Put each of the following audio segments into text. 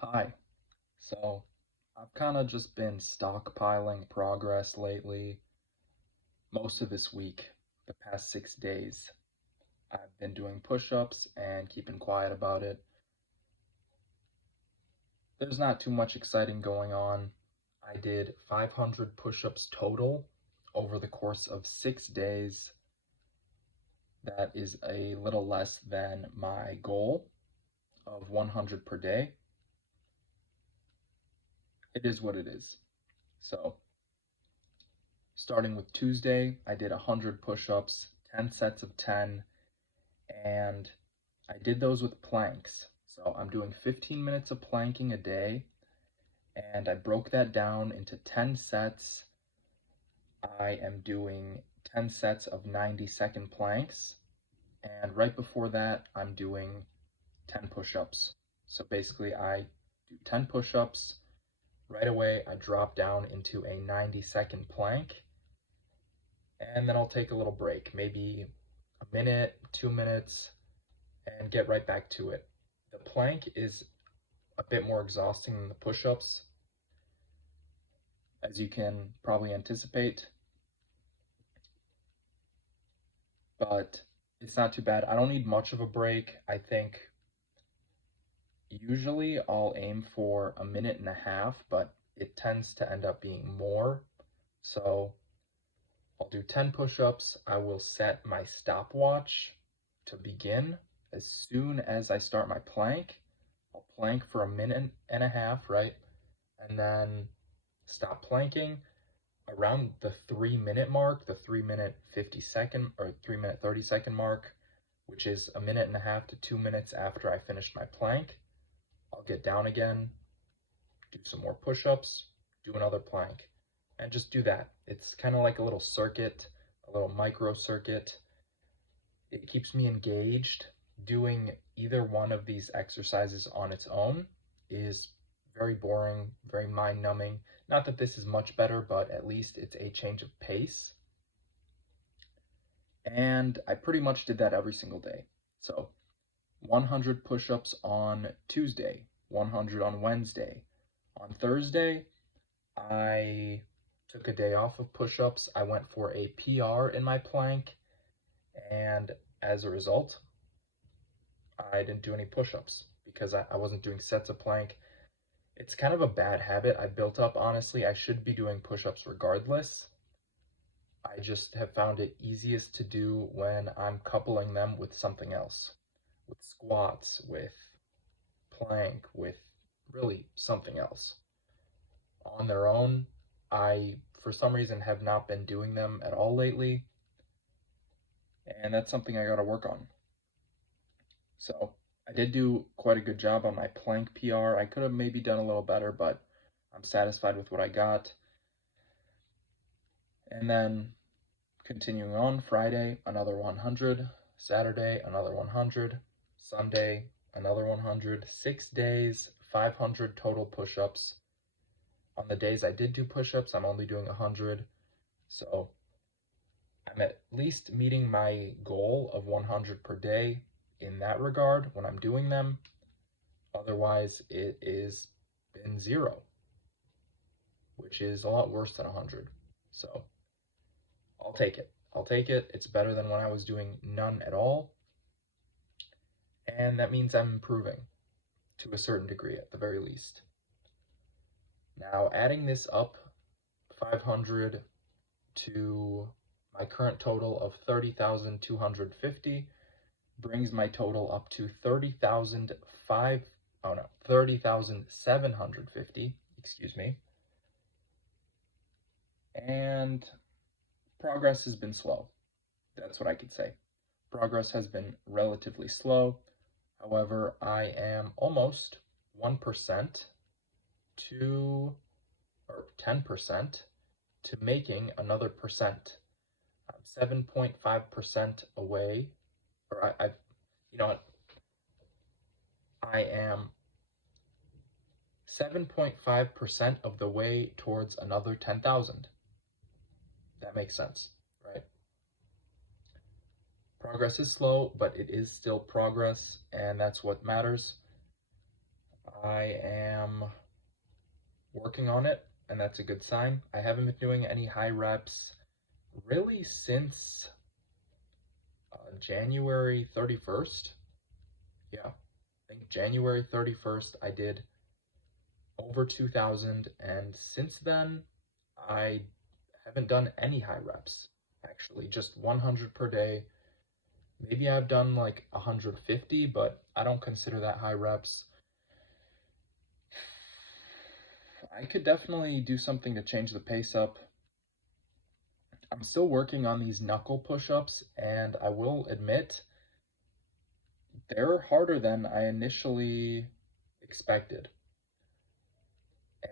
Hi. So, I've kind of just been stockpiling progress lately. Most of this week, the past 6 days, I've been doing push-ups and keeping quiet about it. There's not too much exciting going on. I did 500 push-ups total over the course of 6 days. That is a little less than my goal of 100 per day. It is what it is. So, starting with Tuesday, I did 100 push-ups, 10 sets of 10, and I did those with planks. So I'm doing 15 minutes of planking a day, and I broke that down into 10 sets. I am doing 10 sets of 90-second planks, and right before that, I'm doing 10 push-ups. So basically, I do 10 push-ups. Right away, I drop down into a 90-second plank, and then I'll take a little break, maybe a minute, 2 minutes, and get right back to it. The plank is a bit more exhausting than the push-ups, as you can probably anticipate, but it's not too bad. I don't need much of a break. I think usually I'll aim for a minute and a half, but it tends to end up being more. So I'll do 10 push-ups. I will set my stopwatch to begin as soon as I start my plank. I'll plank for a minute and a half, right? And then stop planking around the 3 minute mark, the 3 minute 50 second or 3 minute 30 second mark, which is a minute and a half to 2 minutes after I finish my plank. I'll get down again, do some more push-ups, do another plank, and just do that. It's kind of like a little circuit, a little micro circuit. It keeps me engaged. Doing either one of these exercises on its own is very boring, very mind numbing. Not that this is much better, but at least it's a change of pace. And I pretty much did that every single day. So 100 push-ups on Tuesday, 100 on Wednesday. On Thursday, I took a day off of push-ups. I went for a PR in my plank, and as a result, I didn't do any push-ups because I wasn't doing sets of plank. It's kind of a bad habit I built up, honestly. I should be doing push-ups regardless. I just have found it easiest to do when I'm coupling them with something else, with squats, with plank, with really something else. On their own, I, for some reason, have not been doing them at all lately, and that's something I gotta work on. So I did do quite a good job on my plank PR. I could have maybe done a little better, but I'm satisfied with what I got. And then continuing on, Friday, another 100. Saturday, another 100. Sunday, another 100. 6 days, 500 total push-ups. On the days I did do push-ups, I'm only doing 100. So I'm at least meeting my goal of 100 per day in that regard when I'm doing them. Otherwise, it is been zero, which is a lot worse than 100. So I'll take it. I'll take it. It's better than when I was doing none at all. And that means I'm improving to a certain degree at the very least. Now, adding this up, 500 to my current total of 30,250 brings my total up to 30,750, excuse me. And progress has been slow. That's what I could say. Progress has been relatively slow. However, I am almost 1% to, or 10% to making another percent. I'm 7.5% away, or you know what? I am 7.5% of the way towards another 10,000. That makes sense, right? Progress is slow, but it is still progress, and that's what matters. I am am working on it, and that's a good sign. I haven't been doing any high reps really since January 31st. Yeah, I think January 31st I did over 2,000, and since then I haven't done any high reps, actually, just 100 per day. Maybe I've done like 150, but I don't consider that high reps. I could definitely do something to change the pace up. I'm still working on these knuckle push-ups, and I will admit they're harder than I initially expected.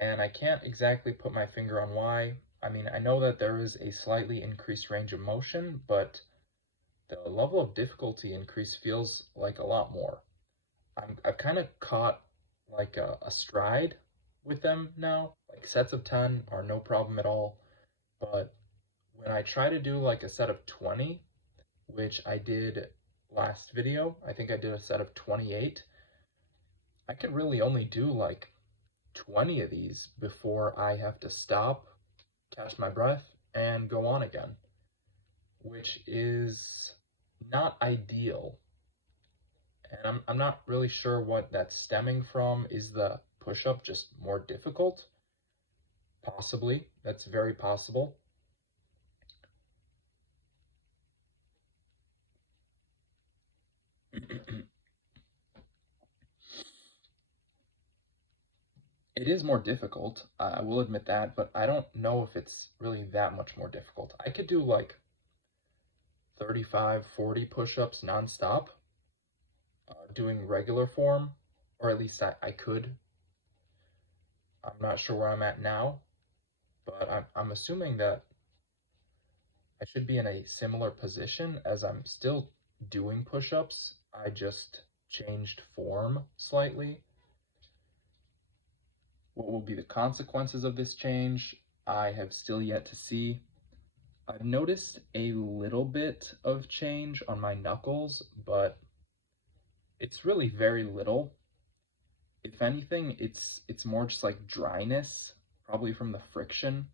And I can't exactly put my finger on why. I mean, I know that there is a slightly increased range of motion, but the level of difficulty increase feels like a lot more. I've kind of caught like a stride with them now. Like sets of 10 are no problem at all, but when I try to do like a set of 20, which I did last video, I think I did a set of 28, I can really only do like 20 of these before I have to stop, catch my breath, and go on again, which is not ideal. And I'm not really sure what that's stemming from. Is the push-up just more difficult? Possibly. That's very possible. It is more difficult, I will admit that, but I don't know if it's really that much more difficult. I could do like 35, 40 push-ups nonstop, doing regular form, or at least I could. I'm not sure where I'm at now, but I'm assuming that I should be in a similar position as I'm still doing push-ups. I just changed form slightly. What will be the consequences of this change? I have still yet to see. I've noticed a little bit of change on my knuckles, but it's really very little. If anything, it's more just like dryness, probably from the friction.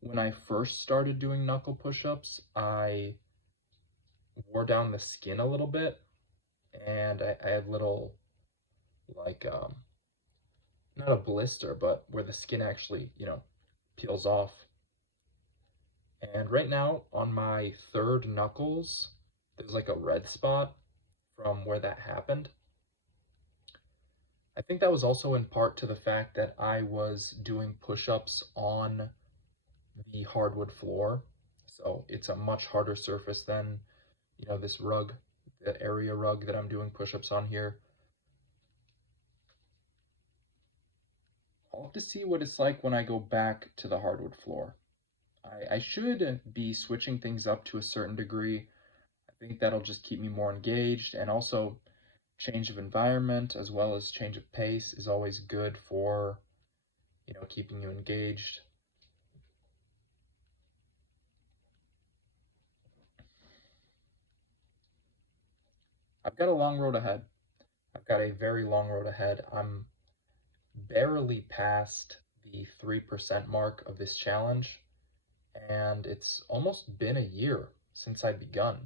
When I first started doing knuckle push-ups, I wore down the skin a little bit, and I had little, like, not a blister, but where the skin actually, peels off. And right now, on my third knuckles, there's like a red spot from where that happened. I think that was also in part to the fact that I was doing push-ups on the hardwood floor. So it's a much harder surface than, this rug, the area rug that I'm doing push-ups on here. I'll have to see what it's like when I go back to the hardwood floor. I should be switching things up to a certain degree. I think that'll just keep me more engaged, and also change of environment as well as change of pace is always good for, keeping you engaged. I've got a long road ahead. I've got a very long road ahead. I'm barely past the 3% mark of this challenge, and it's almost been a year since I begun.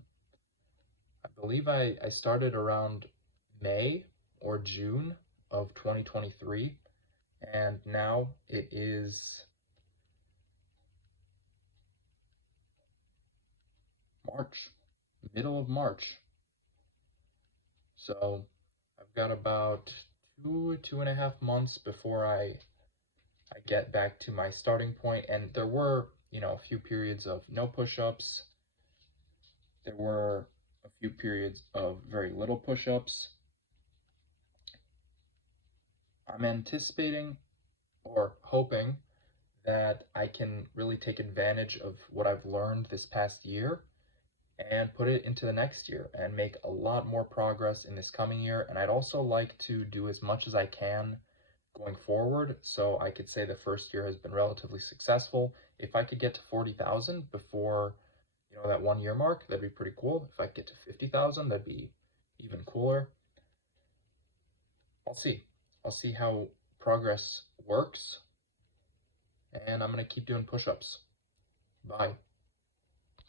I believe I started around May or June of 2023, and now it is March, middle of March. So I've got about 2.5 months before I get back to my starting point. And there were, a few periods of no push-ups. There were a few periods of very little push-ups. I'm anticipating or hoping that I can really take advantage of what I've learned this past year and put it into the next year and make a lot more progress in this coming year. And I'd also like to do as much as I can going forward, so I could say the first year has been relatively successful. If I could get to 40,000 before, that 1 year mark, that'd be pretty cool. If I could get to 50,000, that'd be even cooler. I'll see how progress works, and I'm going to keep doing push-ups. Bye.